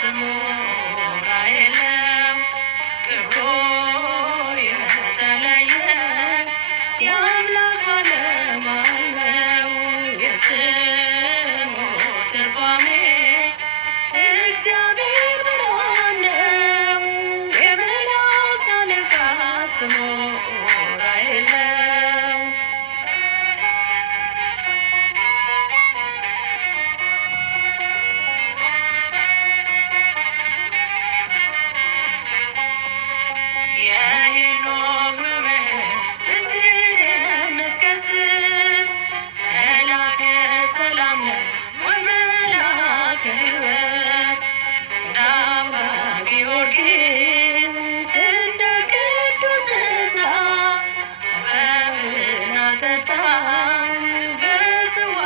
ስሙ ዑራኤል ነው። ክብሩ የተለየ የአምላክ ባለሟል ነው። የስሙ ትርጓሜ እግዚአብሔር ብርሃን ነው። የመላእክት አለቃ ስሙ ዑራኤል ነው። የሄኖክ መምህር ምስጢር የምትከስት መላከ ሰላም ነህ ወመላከ ሕይወት እንደ አባ ጊዮርጊስ እንደ ቅዱስ ዕዝራ ጥበብን አጠጣን በጽዋ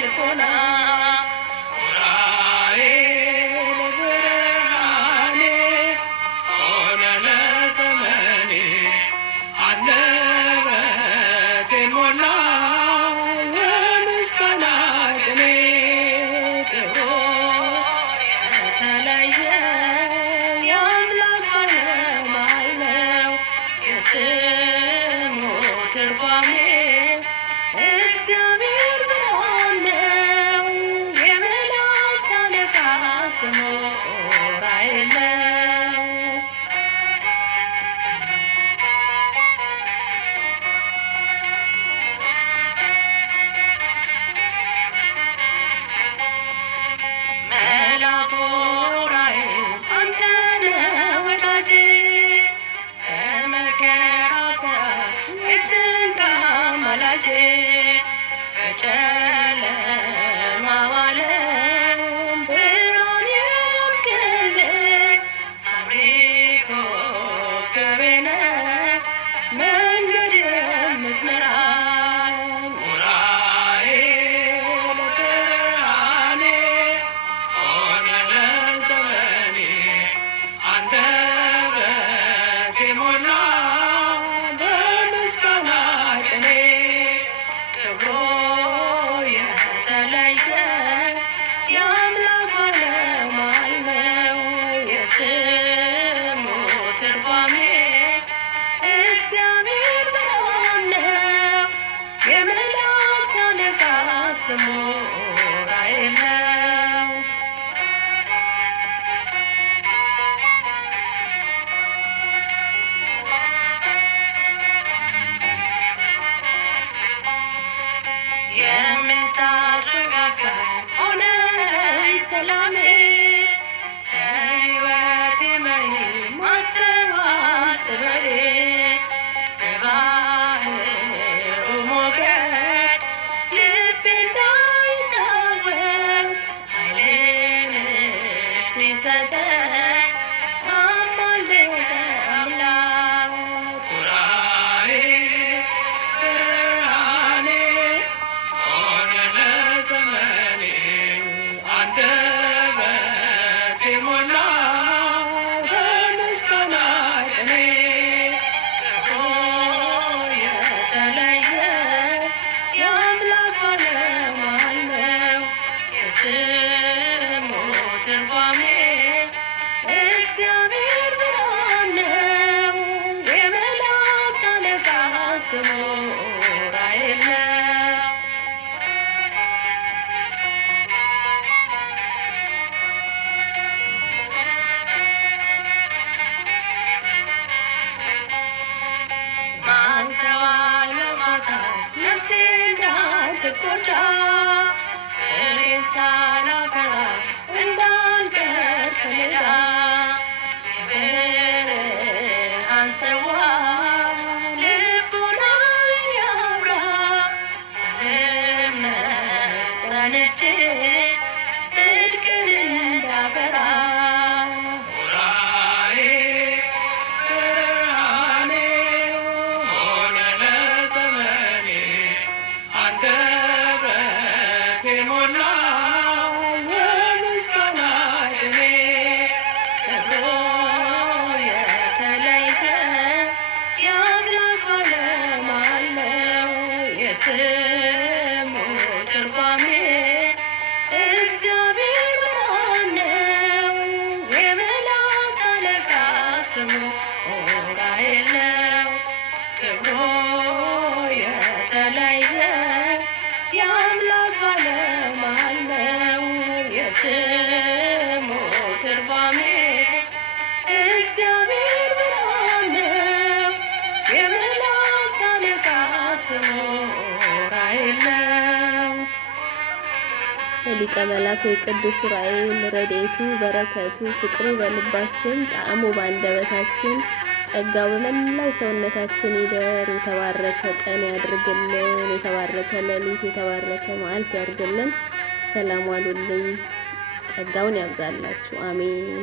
ልቦና ዑራኤል ብርሃኔ ሆነ ለዘመኔ አንደበቴን ሞላው የምስጋና ቅኔ ክብሩ የተለየ የአምላክ ባለሟል ነው። የስሙ ትርጓሜ እግዚአብሔር ብርሃን ነው። የመላእክት አለቃ ስሙ ዑራኤል ነው። መላኩ ዑራኤል አንተ ነህ ወዳጄ በመከራ ሰዓት የጭንቅ አማላጄ በጨለማው ዓለም ብርሃን የሆንክልኝ አብሪ ኮከቤ ነህ መንገድ የምትመራኝ ዑራኤል ብርሃኔ ሆነ ለዘመኔ አንደበቴን ሞላው በምስጋና ቅኔ ክብሩ የተለየ የአምላክ ባለሟል ነው። የስሙ ትርጓሜ እግዚአብሔር ብርሃን ነው። የመላእክት አለቃ ስሙ ዑራኤል ነው። የምታረጋጋኝ ሆነኝ ሰላሜ ለሕይወቴ መሪ ማስተዋል ጥበቤ በባሕሩ ሞገድ ልቤ እንዳይታወክ ኃይሌን እንዲሰጠኝ አማልደኝ አምላክ ዑራኤል ብርሃኔ ሆነ ለዘመኔ አንደበቴን ሞላው በምስጋና ቅኔ ክብሩ የተለየ የአምላክ ባለሟል ነው። የስሙ ትርጓሜ እግዚአብሔር ብርሃን ነው። የመላእክት አለቃ ስሙ ዑራኤል ነው። ማስተዋል በማጣት ነፍሴ እንዳትጎዳ ፍሬን ሳላፈራ እንዳልቀር ከሜዳ የብርሃን ጽዋ ልቦናዬን ያብራ በእምነት ጸንቼ ጽድቅን እንዳፈራ ዑራኤል ብርሃኔ ሆነ ለዘመኔ አንደበቴን ሞላው ስሙ ዑራኤል ነው። ክብሩ የተለየ የአምላክ ባለሟል ነው። የስሙ ትርጓሜ እግዚአብሔር ብርሃን ነው። የመላእክት አለቃ ስሙ ዑራኤል ነው። ሊቀ መላኩ የቅዱስ ዑራኤል ረድኤቱ በረከቱ ፍቅሩ በልባችን ጣዕሙ በአንደበታችን ጸጋው በመላው ሰውነታችን ይደር። የተባረከ ቀን ያድርግልን። የተባረከ ሌሊት የተባረከ መዓልት ያድርግልን። ሰላም ዋሉልኝ። ጸጋውን ያብዛላችሁ። አሜን።